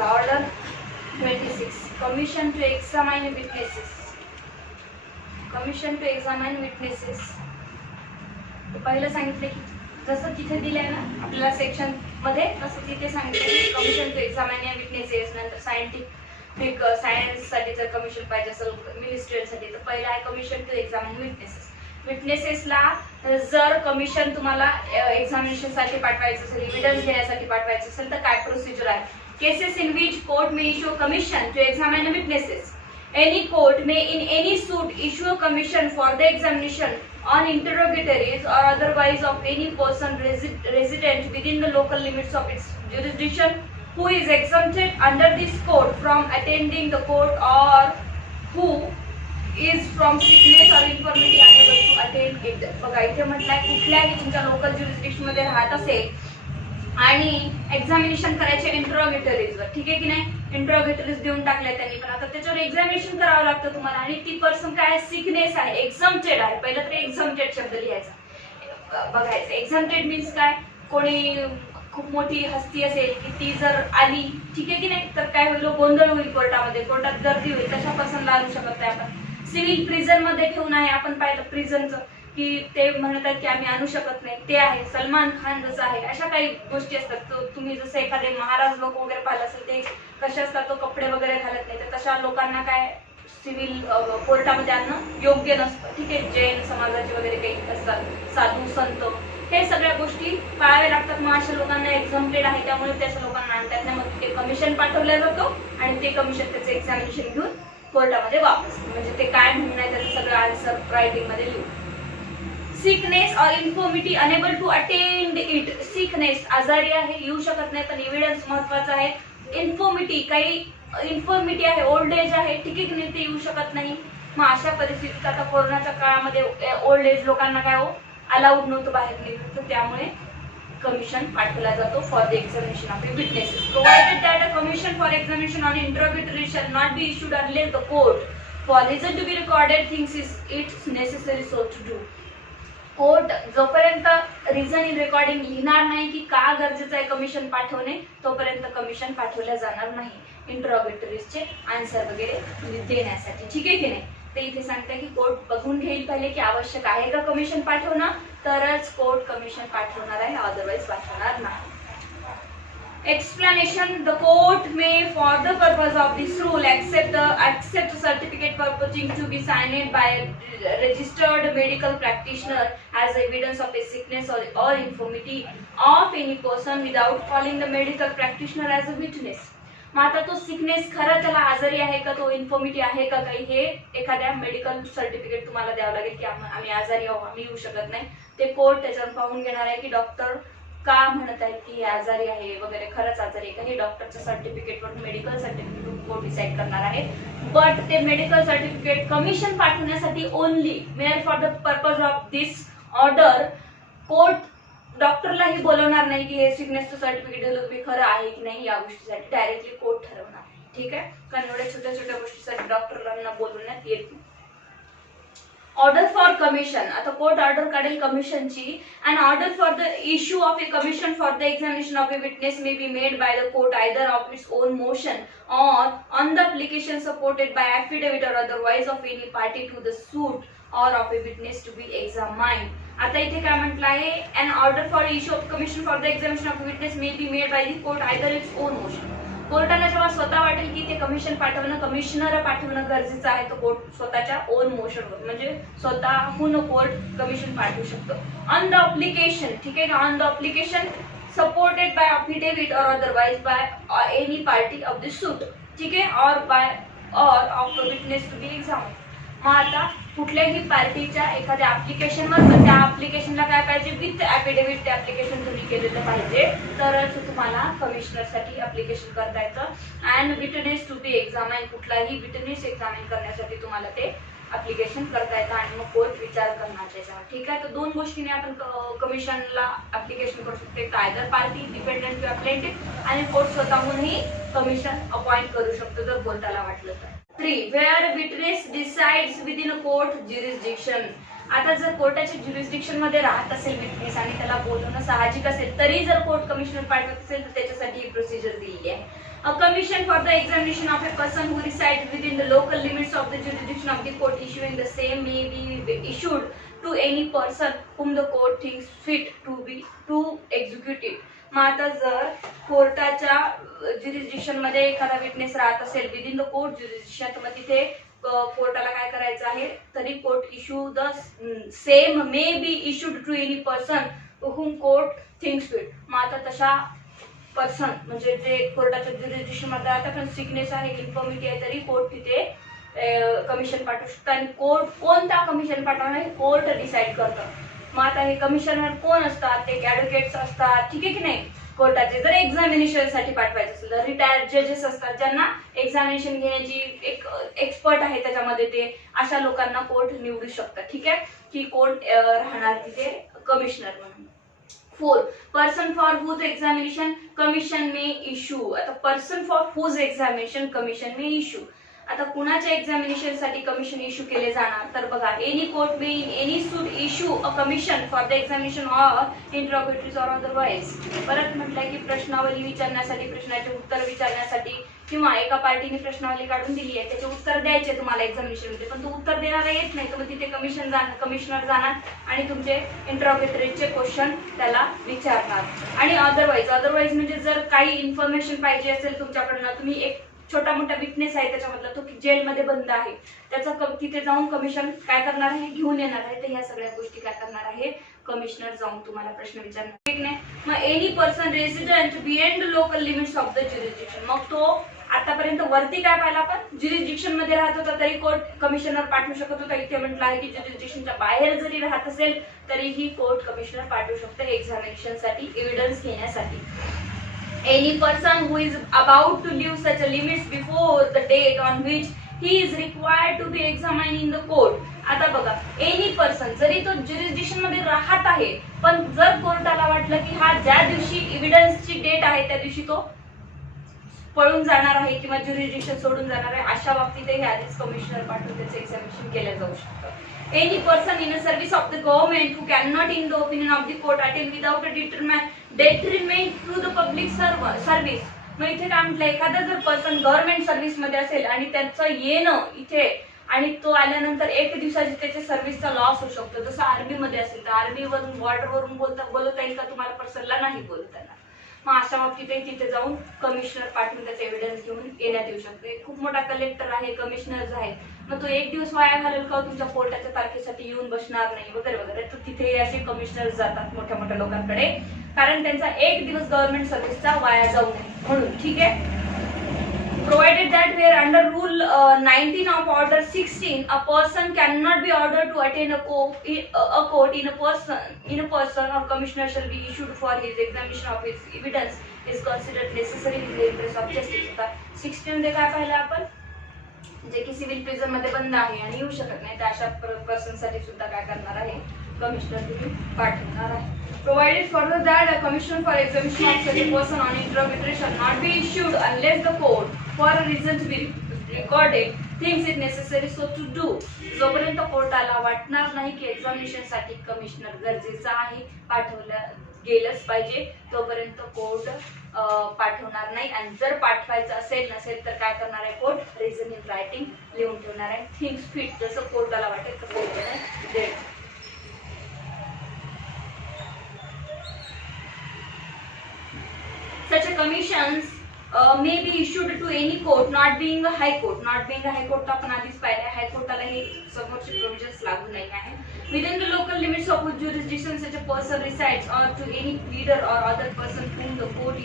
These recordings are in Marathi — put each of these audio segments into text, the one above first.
चला order 26 commission to examine witnesses. Commission to examine witnesses पहिलं सांगितलं की जसं तिथे दिलंय ना आपल्याला सेक्शन मध्ये तसं तिथे सांगितलं की कमिशन टू एक्झामाइन विटनेसेस. नंतर सायंटिफिक सायन्स साठी जर कमिशन पाहिजे असेल मिनिस्ट्रियल साठी तर पहिलं आहे कमिशन टू एक्झामाइन विटनेसेस. विटनेसेसला जर कमिशन तुम्हाला एक्झामिनेशन साठी पाठवायचं असेल एव्हिडन्स घेण्यासाठी पाठवायचं असेल तर काय प्रोसिजर आहे. Cases in which court may issue commission to examine witnesses. Any court may in any suit issue a commission for the examination on interrogatories or otherwise of any person resident within the local limits of its jurisdiction who is exempted under this code from attending the court or who is from sickness or infirmity unable to attend it. बघा इथे म्हटलंय कुठल्याही तुमच्या लोकल ज्युरिस्डिक्शन मध्ये राहत असेल आणि एक्झामिनेशन करायचे इंटरोगेटरीजवर, ठीक आहे की नाही. इंटरोगेटरीज देऊन टाकले त्यांनी पण आता त्याच्यावर एक्झामिनेशन करावं लागतं तुम्हाला आणि ती पर्सन काय सिकनेस आहे एक्झम्प्टेड आहे. पहिलं तर एक्झम्प्टेड शब्द लिहायचा बघायचं. एक्झम्प्टेड मीन्स काय कोणी खूप मोठी हस्ती असेल की ती जर आली ठीक आहे की नाही तर काय होईल गोंधळ होईल कोर्टामध्ये, कोर्टात गर्दी होईल, तशा पर्सनला आणू शकत नाही आपण. सिव्हिल प्रिझन मध्ये ठेवून आहे आपण पाहिलं प्रिझनचं की ते म्हणतात की आम्ही आणू शकत नाही ते आहे. सलमान खान जसं आहे अशा काही गोष्टी असतात. तुम्ही जसं एखादे महाराज लोक वगैरे पाहिलं असेल ते कसे असतात तो कपडे वगैरे घालत नाही तर तशा लोकांना काय सिव्हिल कोर्टामध्ये आणणं योग्य नसतं, ठीक आहे. जैन समाजाचे वगैरे काही असतात साधू संत हे सगळ्या गोष्टी पाळाव्या लागतात. मग अशा लोकांना एक्झम्प्टेड आहे त्यामुळे त्याच्या लोकांना आणतात नाही. मग ते कमिशन पाठवलं जातो आणि ते कमिशन त्याचं एक्झामिनेशन घेऊन कोर्टामध्ये वापस म्हणजे ते काय म्हणून आहे त्याचं सगळं आन्सर रायटिंग मध्ये लिहू. Sickness or infirmity unable to attend it. Sickness आजारी आहे येऊ शकत नाही पण एव्हिडन्स महत्वाचा आहे. इन्फॉर्मिटी काही इन्फॉर्मिटी आहे ओल्ड एज आहे ठीक आहे की नाही ते येऊ शकत नाही. मग अशा परिस्थितीत आता कोरोनाच्या काळामध्ये ओल्ड एज लोकांना काय हो अलाउड नव्हतं बाहेर निघणं तर त्यामुळे कमिशन पाठवला जातो for the examination of witnesses. Provided that a commission for examination on interrogatory shall not be issued unless the court for reason to be recorded thinks it's necessary so to do. Court जोपर्यंत रिझन इन रेकॉर्डिंग लिहिणार नाही की का गरजेचं आहे कमिशन पाठवणे तोपर्यंत कमिशन पाठवलं जाणार नाही इंटरोगेटरीजचे आन्सर वगैरे देण्यासाठी, ठीक आहे की नाही. ते इथे सांगते की कोर्ट बघून घेईल पहिले की आवश्यक आहे का कमिशन पाठवणं तरच कोर्ट कमिशन पाठवणार आहे अदरवाइज पाठवणार नाही. Explanation. The court may for the purpose of this rule accept certificate purporting to be signed by a registered medical practitioner as evidence of a sickness or infirmity of any person without calling the medical practitioner as a witness. मग आता तो सिकनेस खरं त्याला आजारी आहे का तो इन्फॉर्मिटी आहे का काही हे एखाद्या मेडिकल सर्टिफिकेट तुम्हाला द्यावं लागेल की आम्ही आजारी आहोत आम्ही येऊ शकत नाही. ते कोर्ट त्याच्यावर पाहून घेणार आहे की डॉक्टर का म्हणत आहेत की आजारी आहे वगैरे खरंच आजारी आहे का हे डॉक्टरच्या सर्टिफिकेटवर मेडिकल सर्टिफिकेट कोर्ट डिसाइड करणार आहे. बट ते मेडिकल सर्टिफिकेट कमिशन पाठवण्यासाठी only mere for the purpose of this order court डॉक्टरलाही बोलवणार नाही की हे सिकनेसचं सर्टिफिकेट दिलं तुम्ही खरं आहे की नाही या गोष्टीसाठी डायरेक्टली कोर्ट ठरवणार ठीक आहे. कारण एवढ्या छोट्या छोट्या गोष्टीसाठी डॉक्टरांना बोलवण्यात येत नाही. Order for commission. आता कोर्ट ऑर्डर काढेल कमिशनची. And order for the issue of a commission for the examination of a witness may be made by the court either of its own motion or on the application supported by affidavit or otherwise of any party to the suit or of a witness to be examined. आता इथे काय म्हटलं आहे an order for issue of commission for the examination of a witness may be made by the court either its own motion. कोर्टाला जेव्हा स्वतः वाटेल की ते कमिशन पाठवणं कमिशनर पाठवणं गरजेचं आहे तो कोर्ट स्वतःच्या ओन मोशनवर म्हणजे स्वतःहून कोर्ट कमिशन पाठवू शकतो. ऑन द अप्लिकेशन ठीक आहे on the application supported by affidavit or otherwise by any party of the suit ठीक आहे or of the witness to be examined. मग आता कुठल्याही पार्टीच्या एखाद्या ऍप्लिकेशनवर त्या ऍप्लिकेशनला काय पाहिजे विथ ऍफिडेव्हिट ते ऍप्लिकेशन तुम्ही केलेलं पाहिजे तरच तुम्हाला कमिशनरसाठी ऍप्लिकेशन करता येतं. अँड विटनेस टू बी एक्झामाइन कुठलाही विटनेस एक्झामाइन करण्यासाठी तुम्हाला ते ऍप्लिकेशन करता येतं आणि मग कोर्ट विचार करणार त्याच्यावर ठीक आहे. तर दोन गोष्टीने आपण कमिशनला ऍप्लिकेशन करू शकतो एक आयदर पार्टी डिपेंडंट किंवा प्लेंटिफ आणि कोर्ट स्वतःहूनही कमिशन अपॉइंट करू शकतो जर कोर्टाला वाटलं तर. 3. Where witness decides within a court jurisdiction. आता जर कोर्टाच्या ज्युरिस्डिक्शन मध्ये राहत असेल विटनेस आणि त्याला बोलवणं साहजिक असेल तरी जर कोर्ट कमिशनर पाठवत असेल तर त्याच्यासाठी एक प्रोसिजर दिलेली आहे. A commission for the examination of a person who resides within the local limits of the jurisdiction of the court issuing the same may be issued to any person whom the court thinks fit to execute it. मग आता जर कोर्टाच्या ज्युरिस्डिक्शन मध्ये एखादा विटनेस राहत असेल विदिन द कोर्ट ज्युरिस्डिक्शन, तर मग तिथे कोर्टाला काय करायचं आहे, तरी court issue the same may be issued to any person whom court thinks fit. मग आता तशा पर्सन म्हणजे जे कोर्टाच्या ज्युरिस्डिक्शन मध्ये आता पण सिकनेस आहे, इन्फॉर्मिटी आहे, तरी कोर्ट तिथे कमिशन पाठवू शकतं. आणि कोर्ट कोणता कमिशन पाठवणार हे कोर्ट डिसाइड करतं. मग आता हे कमिशनर कोण असतात, ते ऍडव्होकेट्स असतात, ठीक आहे की नाही. कोर्टाचे जर एक्झामिनेशन साठी पाठवायचं असेल तर रिटायर्ड जजेस असतात ज्यांना एक्झामिनेशन घेण्याची एक एक्सपर्ट आहे त्याच्यामध्ये, ते अशा लोकांना कोर्ट निवडू शकतात. ठीक आहे, की कोर्ट राहणार तिथे कमिशनर म्हणून. 4. Person for whose examination commission may issue. आता person for whose examination commission may issue. आता कुणाच्या एक्झामिनेशन साठी कमिशन इश्यू केले जाणार, तर बघा any court may in any suit issue a commission for the examination or interrogatories or otherwise. परत म्हटलंय की प्रश्नावली विचारण्यासाठी, प्रश्नाचे उत्तर विचारण्यासाठी, किंवा एका पार्टीने प्रश्नावली काढून दिली आहे त्याचे उत्तर द्यायचे तुम्हाला एक्झामिनेशन मध्ये, पण तो उत्तर देणारा येत नाही, तर मग तिथे कमिशनर जाणार आणि तुमचे इंटरोगेटरीचे क्वेश्चन त्याला विचारणार. आणि अदरवाइज म्हणजे जर काही इन्फॉर्मेशन पाहिजे असेल तुमच्याकडनं, तुम्ही एक छोटा मोठा विटनेस आहे त्याच्यामधला, तो जेलमध्ये बंद आहे, त्याचा तिथे जाऊन कमिशन काय करणार आहे, घेऊन येणार आहे. तर ह्या सगळ्या गोष्टी काय करणार आहे, कमिशनर जाऊन तुम्हाला प्रश्न विचारणार. ठीक नाही. मग any person resident beyond local limits of the jurisdiction. मग तो आतापर्यंत वरती काय पाहिला आपण, ज्युरिस्डिक्शन मध्ये राहत होता तरी कोर्ट कमिशनर पाठवू शकत होता. इथे म्हटलं आहे की ज्युरिस्डिक्शनच्या बाहेर जरी राहत असेल तरीही कोर्ट कमिशनर पाठवू शकतो एक्झामिनेशन साठी, एव्हिडन्स घेण्यासाठी. Any person who is about to leave such a limits before the date on which he is required to be examined in the court. आता बघा एनी पर्सन जरी तो ज्युरिस्डिक्शन मध्ये राहत आहे, पण जर कोर्टाला वाटलं की हा ज्या दिवशी एव्हिडन्सची डेट आहे त्या दिवशी तो पळून जाणार आहे किंवा ज्युरिस्डिक्शन सोडून जाणार आहे, अशा बाबतीतही आधीच कमिशनर पाठवून त्याचं एक्झामिनेशन केलं जाऊ शकतं. Any person in a service of the government who cannot, in the opinion of the court, attend without a detriment to the public service. मग इथे काय म्हटलं, एखादा जर पर्सन गव्हर्नमेंट सर्व्हिस मध्ये असेल आणि त्याचं येणं इथे आणि तो आल्यानंतर एक दिवसाची त्याच्या सर्व्हिसचा लॉस होऊ शकतो. जसं आर्मी मध्ये असेल तर आर्मी वरून बॉर्डर वरून बोलता येईल का तुम्हाला पर्सनला, नाही बोलता येणार. मग अशा बाबतीतही तिथे जाऊन कमिशनर पाठवून त्याचे एव्हिडन्स घेऊन येण्यात येऊ शकते. खूप मोठा कलेक्टर आहे, कमिशनर आहे, मग तो एक दिवस वाया घालेल का तुमच्या कोर्टाच्या तारखेसाठी येऊन बसणार नाही वगैरे वगैरे. तर तिथे असे कमिशनर जातात मोठ्या मोठ्या लोकांकडे, कारण त्यांचा एक दिवस गव्हर्नमेंट सर्व्हिसचा वाया जाऊ नये म्हणून. ठीक आहे. Provided that where under Rule 19 of Order 16, a person cannot be ordered to attend a court in a person or commissioner shall be issued for his examination of his evidence is considered necessary in the interest of justice. आता 16 मध्ये काय पाहिलं आपण, जे की सिव्हिल प्रिझन मध्ये बंद आहे आणि येऊ शकत नाही, तर अशा पर्सन साठी सुद्धा काय करणार आहे, कमिशनर तुम्ही पाठवणार आहे. Provided further that a commission for examination of such a person on interrogatory shall not be issued unless the court, for a reason to be recorded, thinks it necessary so to do. जोपर्यंत कोर्टाला वाटणार नाही की एक्झामिनेशन साठी कमिशनर गरजेचा आहे, पाठवलं गेलंच पाहिजे, तोपर्यंत कोर्ट पाठवणार नाही. आणि जर पाठवायचं असेल नसेल तर काय करणार आहे, कोर्ट रिझन इन रायटिंग लिहून ठेवणार आहे. थिंग्स फिट, जसं कोर्टाला वाटेल तसं देईल. Such a commissions may be issued to any court, not being a high court. Not being a high court तर आपण आधीच पाहिलं आहे, हाय कोर्टाला हे समोरचे प्रोव्हिजन्स लागू नाही आहे. Within the local limits of whose jurisdiction such a person resides, or to any pleader or other person whom the court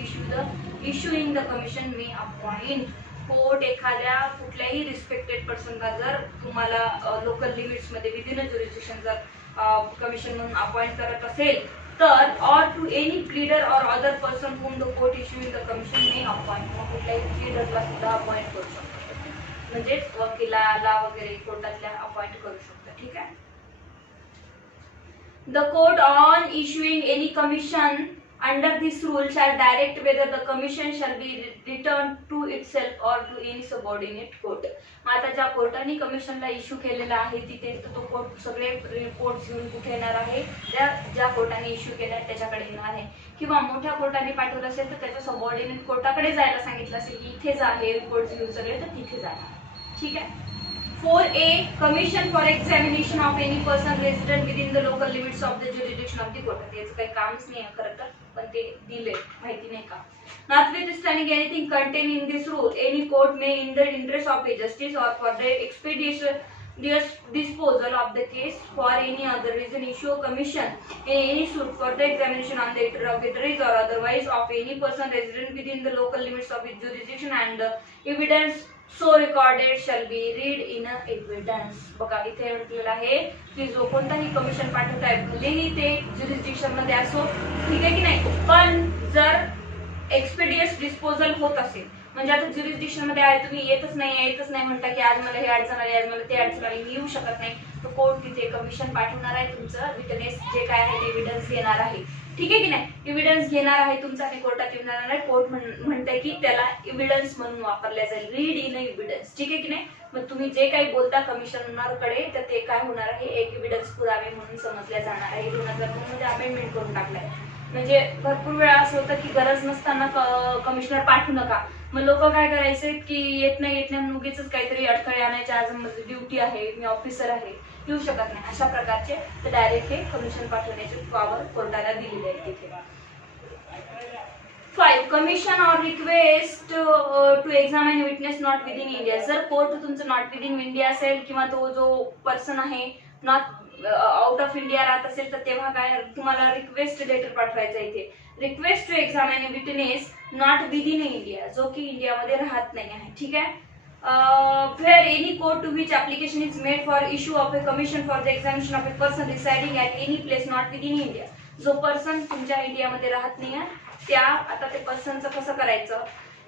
issuing the commission may appoint. Court एखाद्या कुठल्याही रिस्पेक्टेड पर्सनला जर तुम्हाला लोकल लिमिट्स मध्ये विदिन अ ज्युरिस्डिक्शन जर कमिशन म्हणून अपॉइंट करत असेल तर, और टू एनी प्लीडर और other person whom the court issuing the commission may appoint. मग कुठल्याही प्लीडरला सुद्धा अपॉइंट करू शकतो, म्हणजे वकिलाला वगैरे कोर्टातल्या अपॉइंट करू शकतो. ठीक आहे. The court on issuing any commission under this rule shall direct whether the commission shall be returned to itself or to any subordinate court. मग आता ज्या कोर्टाने कमिशनला इश्यू केलेला आहे तिथे तो कोर्ट सगळे रिपोर्ट्स घेऊन कुठे येणार आहे, ज्या कोर्टाने इश्यू केला त्याच्याकडे येणार आहे. किंवा मोठ्या कोर्टाने पाठवलं असेल तर त्याच्या सबऑर्डिनेट कोर्टाकडे जायला सांगितलं असेल की इथे जा, हे रिपोर्ट्स घेऊन सगळे, तर तिथे जाणार. ठीक आहे. 4A commission for examination of any person resident within the local limits of the jurisdiction of the court. याचं काही कामच नाही खरं तर, पण ते दिले माहिती नाही का. Notwithstanding anything contained in this rule, any court may, in the interest of justice or for the expeditious disposal of the case for any other reason, issue a commission in any suit for the examination on the interrogatories or otherwise of any person resident within the local limits of its jurisdiction, and evidence so recorded shall be read in a evidence. बघा इथे म्हटलेलं आहे की जो कोणताही कमिशन पाठवताय भलेही ते ज्युरिस्डिक्शन मध्ये असो, ठीक आहे की नाही, पण जर एक्सपेडियस डिस्पोजल होत असेल, म्हणजे आता ज्युरिस्डिक्शन मध्ये आहे, तुम्ही येतच नाही म्हणता की आज मला हे अडचण आली, आज मला ते अडचण आली, मी येऊ शकत नाही, तर कोर्ट तिथे कमिशन पाठवणार आहे, तुमचं विटनेस जे काय आहे ते एव्हिडन्स घेणार आहे. ठीक आहे की नाही, एव्हिडन्स घेणार आहे तुमचा आणि कोर्टात येणार आहे. कोर्ट म्हणते की त्याला एव्हिडन्स म्हणून वापरल्या जाईल, रीड इन एव्हिडन्स. ठीक आहे की नाही. मग तुम्ही जे काही बोलता कमिशनरकडे तर ते काय होणार आहे, एक एव्हिडन्स पुरावे म्हणून समजल्या जाणार आहे. 2009 मध्ये अमेंडमेंट करून टाकलाय. म्हणजे भरपूर वेळा असं होतं की गरज नसताना कमिशनर पाठवू नका, मग लोक काय करायचे की येत नाही उगीच काहीतरी अडथळे आणायचे, आज माझी ड्युटी आहे, मी ऑफिसर आहे, येऊ शकत नाही, अशा प्रकारचे तर डायरेक्ट हे कमिशन पाठवण्याची पॉवर कोर्टाला दिलेली आहे तिथे. 5. Commission or request to examine witness not within India. जर कोर्ट तुमचं नॉट विद इन इंडिया असेल किंवा तो जो पर्सन आहे नॉट आउट ऑफ इंडिया राहत असेल तर तेव्हा काय तुम्हाला रिक्वेस्ट लेटर पाठवायचं इथे. Request to examine witness not within India, जो की इंडियामध्ये राहत नाही आहे. ठीक आहे. Where any court to which application is made for issue of a commission for the examination of a person residing at any place not within India. जो पर्सन तुमच्या इंडियामध्ये राहत नाही आहे त्या, आता ते पर्सनचं कसं करायचं,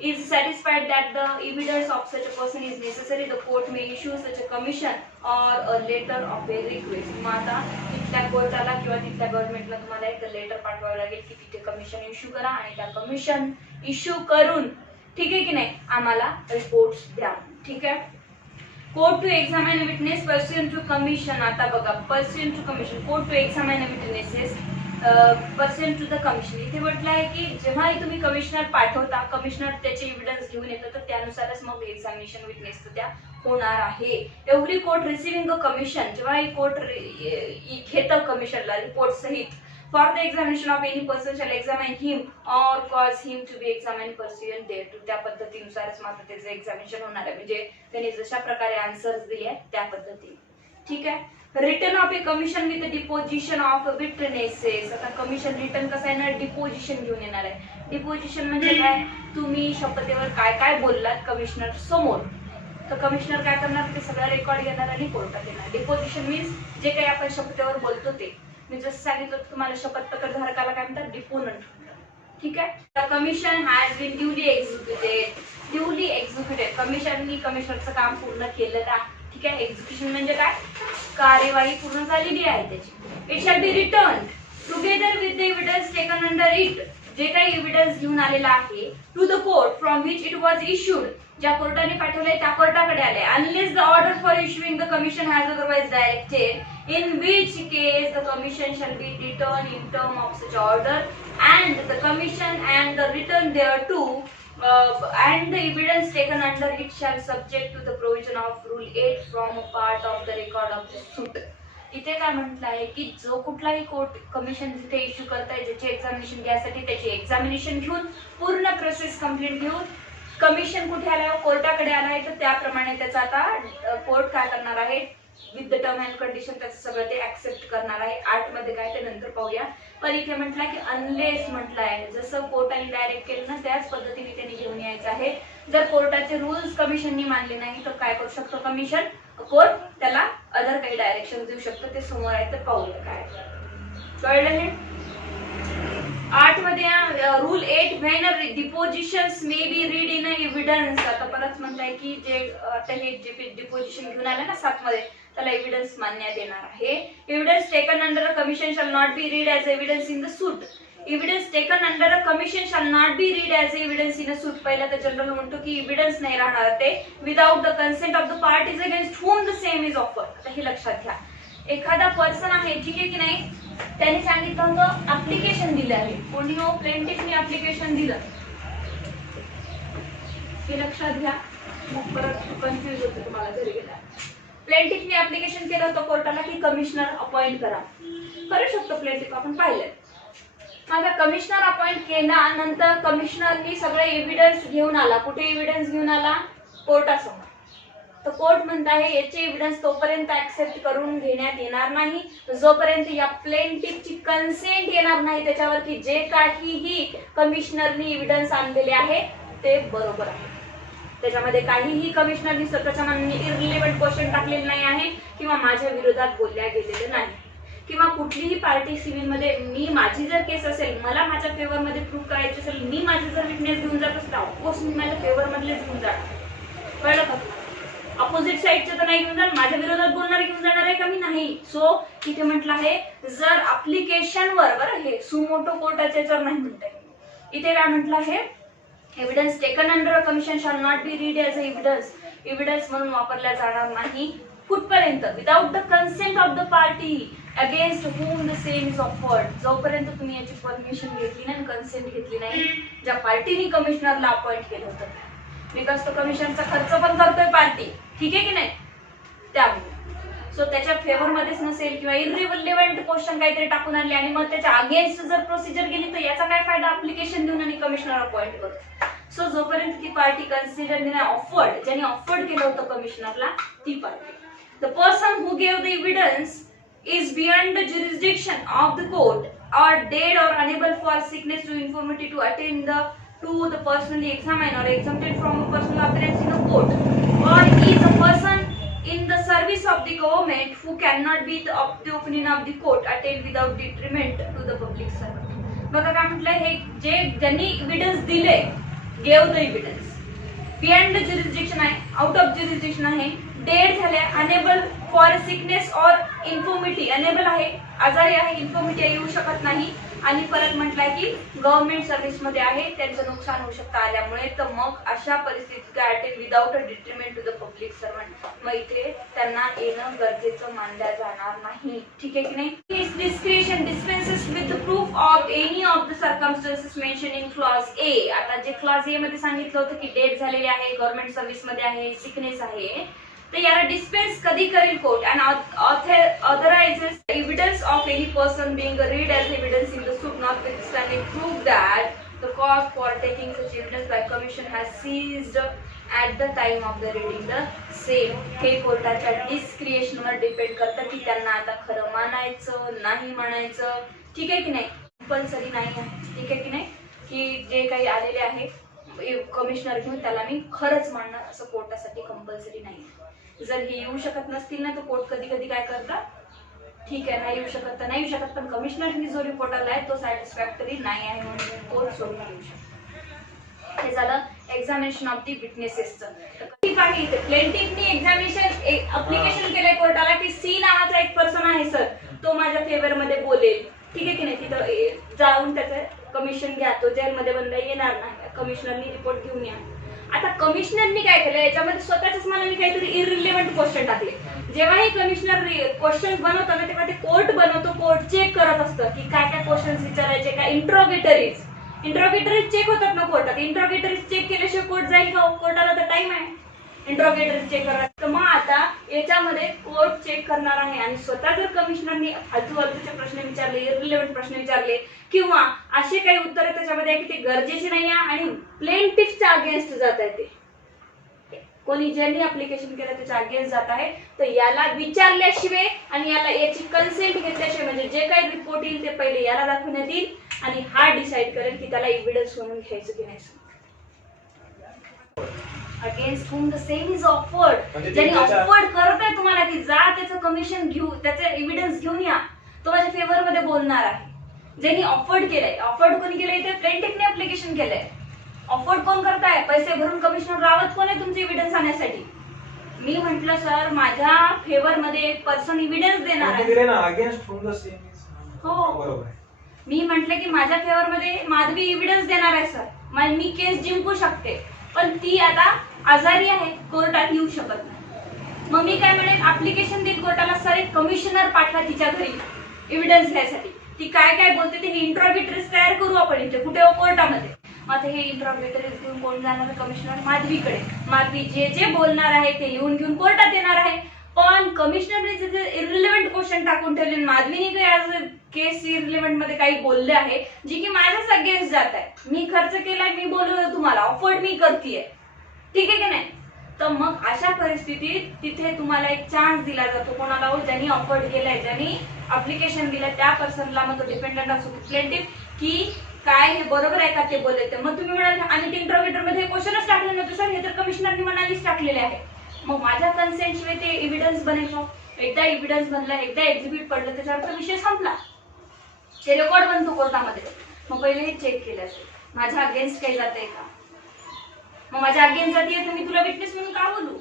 is satisfied that the evidence of such a person is necessary, the court may issue such a commission or a letter of a request. मग आता तिथल्या कोर्टाला किंवा तिथल्या गव्हर्नमेंटला तुम्हाला एक लेटर पाठवावं लागेल की तिथे कमिशन इश्यू करा आणि त्या कमिशन इश्यू करून, ठीक आहे की नाही, आम्हाला रिपोर्ट्स द्या. ठीक आहे. Court to examine witness pursuant to commission. आता बघा, pursuant to commission, court to examine witnesses pursuant to the commission. इथे म्हटलं आहे की जेव्हाही तुम्ही कमिशनर पाठवता, कमिशनर त्याचे एव्हिडन्स घेऊन येतात, तर त्यानुसारच मग एक्झामिनेशन विटनेस त्या होणार आहे. एव्हरी कोर्ट रिसिव्हिंग अ कमिशन, जेव्हाही कोर्ट घेतं कमिशनला रिपोर्ट सहित, for the examination of any person shall examine him or cause him to be examined pursuant thereto. त्या पद्धतीनुसारच मात्र त्याचं एक्झामिनेशन होणार आहे, म्हणजे त्यांनी जशा प्रकारे आन्सर्स दिले आहेत त्या पद्धतीने. ठीक आहे. Return of a commission with deposition of witnesses. आता कमिशन रिटर्न कसं आहे ना, डिपोजिशन घेऊन येणार आहे. डिपोजिशन म्हणजे काय, तुम्ही शपथेवर काय काय बोललात कमिशनर समोर, तर कमिशनर काय करणार, ते सगळं रेकॉर्ड घेणार आणि कोर्टात येणार. डिपोजिशन मीन्स जे काही आपण शपथेवर बोलतो ते, मी जसं सांगितलं तुम्हाला शपथपत्र धारकाला काय म्हणतात, डिपोनंट. ठीक आहे. Commission has been duly executed. कमिशननी कमिशनरचं काम पूर्ण केलेलं आहे. ठीक आहे. एक्झिक्युशन म्हणजे काय, कार्यवाही पूर्ण झालेली आहे त्याची. It shall be return together with the evidence taken under it. जे काही एव्हिडन्स घेऊन आलेला आहे to the court from which it was issued, ज्या कोर्टाने पाठवलंय त्या कोर्टाकडे आले. Unless the order for issuing the commission has otherwise directed, in which case the commission shall be returned in term of such order, and the commission and the return thereto and the evidence taken under it shall subject to the provision of rule 8 from a part of the record of the suit. इथे काय म्हटलं आहे की जो कुठलाही कोर्ट कमिशन जिथे इश्यू करताय, ज्याचे एक्झामिनेशन घ्यायसाठी त्याचे एक्झामिनेशन घेऊन पूर्ण प्रोसेस कंप्लीट घेऊन कमिशन कुठे आलाय, कोर्टाकडे आलाय, तर त्याप्रमाणे त्याचा आता कोर्ट काय करणार आहे, with the term and condition त्याचं सगळं ते ऍक्सेप्ट करणार आहे. 8 मध्ये काय ते नंतर पाहूया. पण इथे म्हटलंय की अनलेस म्हटलंय, जसं कोर्टाने डायरेक्ट केलं ना त्याच पद्धतीने त्यांनी घेऊन यायचं आहे. जर कोर्टाचे रूल्स कमिशननी मानले नाही तर काय करू शकतो कमिशन, कोर्ट त्याला अदर काही डायरेक्शन देऊ शकतो. ते समोर आहे तर पाहूया काय कळलं हे. 8 मध्ये rule 8 when depositions may be read in evidence. आता परत म्हणताय की जे आता हे डिपोजिशन घेऊन आलं ना 7 मध्ये, त्याला एव्हिडन्स मानण्यात येणार आहे. Evidence taken under commission shall not B read as evidence in the suit. Evidence taken under a commission shall not B read as evidence in अ सूट. पहिला तर जनरल म्हणतो की एव्हिडन्स नाही राहणार ते without the consent of the parties against home the same is offer. आता हे लक्षात घ्या, एखादा पर्सन आहे ठीक आहे की नाही, त्याने सांगितलं होतं ऍप्लिकेशन दिलं आहे, कोणी हो प्लेंटिफने ऍप्लिकेशन दिलं, हे लक्षात घ्या, मग परत कन्फ्युज होतं तुम्हाला घरी गेला. प्लेंटिफने ऍप्लिकेशन केलं होतं कोर्टाला की कमिशनर अपॉइंट करा, करू शकतो प्लेंटिफ, आपण पाहिलंय. माझा कमिशनर अपॉइंट केला, नंतर कमिशनरनी सगळे एव्हिडन्स घेऊन आला. कुठे एव्हिडन्स घेऊन आला? कोर्टासमोर. तर कोर्ट म्हणत आहे याचे एव्हिडन्स तोपर्यंत ऍक्सेप्ट करून घेण्यात येणार नाही जोपर्यंत या प्लेंटिफची कन्सेंट येणार नाही त्याच्यावर की जे काहीही कमिशनरनी एव्हिडन्स आणलेले आहे ते बरोबर आहे. त्याच्यामध्ये काहीही कमिशनरनी स्वतःच्या मनाने इररिलेव्हंट क्वेश्चन टाकलेले नाही आहे किंवा माझ्या विरोधात बोलल्या गेलेले नाही किंवा कुठलीही पार्टी सिव्हिल मध्ये मी माझी जर केस असेल, मला माझ्या फेवर मध्ये प्रूव्ह करायची असेल, मी माझे जर विटनेस घेऊन जात असेल ऑफकोर्स मी माझ्या फेवर मधलेच घेऊन जाणार. कळलं का? अपोजिट साइडचे तर नाही घेऊन जाणार, माझ्या विरोधात बोलणारे घेऊन जाणार आहे का मी? नाही. सो इथे म्हटलं आहे जर ऍप्लिकेशनवर, बरं हे सुमोटो कोर्टाचे जर नाही म्हणताय, इथे काय म्हटलं आहे, evidence taken under a commission shall not B read as evidence. Evidence म्हणून वापरला जाणार नाही कुठपर्यंत? Without the consent of the party against home the same is offered. जोपर्यंत तुम्ही याची परमिशन घेतली नाही, कन्सेंट घेतली नाही, ज्या पार्टीने कमिशनरला अपॉइंट केलं होतं, बिकॉज तो कमिशनचा खर्च पण करतोय पार्टी, ठीक आहे की नाही, त्यामुळे सो त्याच्या फेवर मध्येच नसेल किंवा इररिलेव्हंट क्वेश्चन काहीतरी टाकून आणले आणि मग त्याच्या अगेन्स्ट जर प्रोसिजर गेली तर याचा काय फायदा? ऍप्लिकेशन देऊन आणि कमिशनर अपॉइंट करतो. सो जोपर्यंत ती पार्टी कन्सिडर नाही ऑफर्ड, ज्यांनी ऑफर्ड केलं होतं कमिशनरला, ती party. The person who gave the evidence is beyond the jurisdiction of the court or dead or unable for sickness to infirmity to attend the personally examined or exempted from a personal appearance in a court or is a person in the service of the government who cannot be of the opinion of the court attend without detriment to the public servant. बघा काय म्हटलंय, हे जे ज्यांनी एव्हिडन्स दिले, gave the evidence, beyond the jurisdiction आहे, आउट ऑफ ज्युरिस्डिक्शन आहे, डेड झाले, enable for sickness or infirmity, enable आहे, आजारी आहे, इन्फॉर्मिटी येऊ शकत नाही, आणि परत म्हटलंय की गव्हर्नमेंट सर्व्हिस मध्ये आहे, त्यांचं नुकसान होऊ शकतं आल्यामुळे, तर मग अशा परिस्थितीत काय attend without a detriment to the public servant, मग इथे त्यांना येणं गरजेचं मानलं जाणार नाही. ठीक आहे की नाही? His discretion dispenses with the proof of any of the circumstances mention in clause A. आता जे क्लॉज ए मध्ये सांगितलं होतं की डेथ झालेली आहे, गव्हर्नमेंट सर्व्हिस मध्ये आहे, सिकनेस आहे, तर याला डिस्पेन्स कधी करेल court? And authorises evidence of any person being read as evidence in the suit notwithstanding prove that the cause for taking such evidence by commission has ceased at the time of the reading the same. हे कोर्टाच्या डिस्क्रिएशनवर डिपेंड करतं की त्यांना आता खरं मानायचं नाही मानायचं. ठीक आहे की नाही? कंपल्सरी नाही आहे. ठीक आहे की नाही? की जे काही आलेले आहे कमिशनर घेऊन त्याला मी खरंच मानणार असं कोर्टासाठी कंपल्सरी नाही. जर हे येऊ शकत नसतील ना तर कोर्ट कधी कधी काय करतात, ठीक आहे नाही येऊ शकत तर नाही येऊ शकत, पण कमिशनरनी जो रिपोर्ट आलाय तो सॅटिस्फॅक्टरी नाही आहे म्हणून कोर्ट सोडून येऊ शकतो. हे झालं एक्झामिनेशन ऑफ दी विटनेसेसचं. ठीक आहे, इथे प्लेंटिफनी एक्झामिनेशन अप्लिकेशन केलंय कोर्टाला की सी नावाचा एक पर्सन आहे सर, तो माझ्या फेवर मध्ये बोलेल. ठीक आहे की नाही? तिथं जाऊन त्याचं कमिशन घ्या, तो जेलमध्ये बंद येणार नाही, कमिशनरनी रिपोर्ट घेऊन या. आता कमिशनरनी काय केलं, याच्यामध्ये स्वतःच्याच मनाने काहीतरी इररिलेव्हंट क्वेश्चन टाकले. जेव्हाही कमिशनर क्वेश्चन बनवतो ना तेव्हा ते कोर्ट बनवतो, कोर्ट चेक करत असतं की काय काय क्वेश्चन विचारायचे, काय इंट्रोगेटरीज चेक होतात ना कोर्टात. इंट्रोगेटरीज चेक केल्याशिवाय कोर्ट जाईल का? कोर्टाला तर टाइम आहे इंट्रोगेटरीज चेक करायला. तर मग आता याच्यामध्ये कोर्ट चेक करणार आहे आणि स्वतः जर कमिशनरनी आजूबाजूचे प्रश्न विचारले, इररिलेव्हंट प्रश्न विचारले किंवा असे काही उत्तर त्याच्यामध्ये आहे की ते गरजेचे नाही आहे आणि प्लेंटिफच्या अगेन्स्ट जात आहे, ते कोणी ज्यांनी अप्लिकेशन केलं त्याच्या अगेन्स्ट जात आहे, तर याला विचारल्याशिवाय आणि याला याची कन्सेंट घेतल्याशिवाय, म्हणजे जे काही रिपोर्ट येईल ते पहिले याला दाखवण्यात येईल आणि हा डिसाइड करेल की त्याला एव्हिडन्स म्हणून घ्यायचं की नाही. Against home the same is offered, ज्यांनी ऑफर्ड करत आहे तुम्हाला की जा त्याचं कमिशन घेऊ, त्याचे एव्हिडन्स घेऊन या, तो माझ्या फेवर मध्ये बोलणार आहे. ज्यांनी ऑफर्ड केलंय, ऑफर्ड कोणी केलंय? ते प्लेंटिफने अप्लिकेशन केलंय. ऑफर्ड कोण करताय? पैसे भरून कमिशनर रावत कोण आहे तुमचे एव्हिडन्स आणण्यासाठी? मी म्हंटल सर माझ्या फेवर मध्ये एक पर्सन एव्हिडन्स देणार आहे. हो बरोबर. मी म्हटलं की माझ्या फेवर मध्ये माधवी एव्हिडन्स देणार आहे सर, मी केस जिंकू शकते, पण ती आता आजारी आहे, कोर्टात येऊ शकत नाही. मग मी काय म्हणेन, ऍप्लिकेशन देईल कोर्टाला, सर एक कमिशनर पाठवा तिच्या घरी एव्हिडन्स घ्यायसाठी, ती काय काय बोलते ते इंट्रोगेटरीज तयार करू आपण इथे कुठे कोर्टामध्ये. मग हे इंट्रोगेटरीज घेऊन कोण जाणार, कमिशनर माधवीकडे. माधवी जे जे बोलणार आहे ते लिहून घेऊन कोर्टात येणार आहे. पण कमिशनरने जे इररिलेव्हंट क्वेश्चन टाकून ठेवले, माधवीने काही आज केस इररिलेव्हंट मध्ये काही बोलले आहे जी की माझ्याच अगेन्स्ट जात आहे. मी खर्च केलाय, मी बोलवलं तुम्हाला, ऑफर्ड मी करतेय, ठीक आहे की नाही. तर मग अशा परिस्थितीत तिथे तुम्हाला एक चान्स दिला जातो कोणाला, ज्यांनी ऑफर्ड केलाय, ज्यांनी अप्लिकेशन दिलं त्या पर्सनला, मग तो डिपेंडंट असतो प्लेंटिफ, की काय हे बरोबर आहे का ते बोलले. तर मग तुम्ही म्हणाल आणि ते इंटरव्ह्यूटर मध्ये क्वेश्चनच टाकले नव्हते सर, हे तर कमिशनरने म्हणालीच टाकलेले आहे. मग माझ्या कन्सेंट शिवाय ते एव्हिडन्स बनेल का? एकदा एव्हिडन्स बनला, एकदा एक्झिबिट पडलं, त्याच्यावर विषय संपला, ते रेकॉर्ड बनतो कोर्टामध्ये. मग पहिले हे चेक केलं असेल माझ्या अगेन्स्ट काही जाते का, मग माझ्या अगेन्स्ट जाते तर मी तुला विटनेस म्हणून का बोलू.